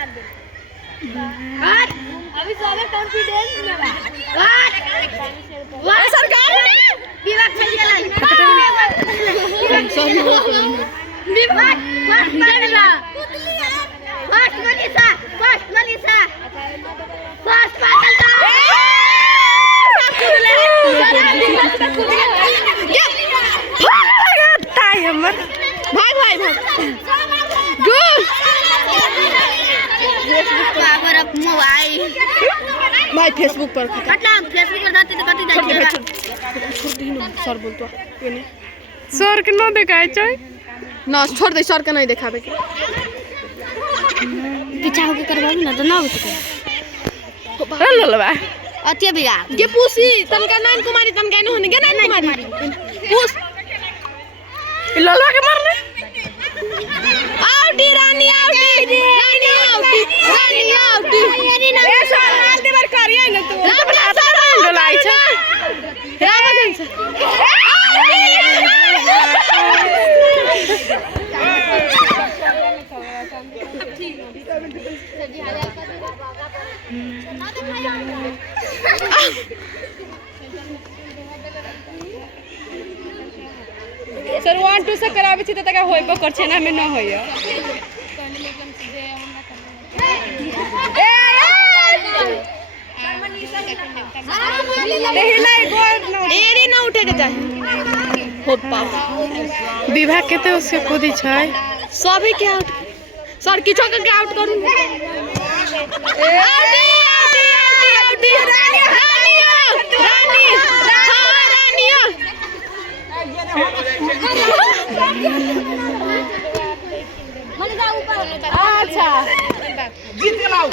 अभी सारे कॉन्फिडेंस में वाह सरकार ने विभाग चल गया विभाग फर्स्ट मनीषा फर्स्ट पागल भाई भाई फेसबुक पर जाते तो कति सर बोलतो सर के न देखाए छै ना छोड़ दे सर के नहीं देखाबे के पीछा होके करबाबू ना तो ना होते ललबा अतिया बिगा के पूसी तनका नान कुमारी तनका न होने के नान कुमारी पूछ ललबा के मारने आउटी रानी ऐसा हाल देवर करिए न तू राम सर डोलाई छ रामधन सर सर 1 2 से कराबे छी त तका होइबो कर छै ना में न होय एरी ना उठे के चाही होप्पा विभाग के तो उसके खुदी छै सभी के आउट सर किछो के आउट करू अच्छा जीत गलाऊ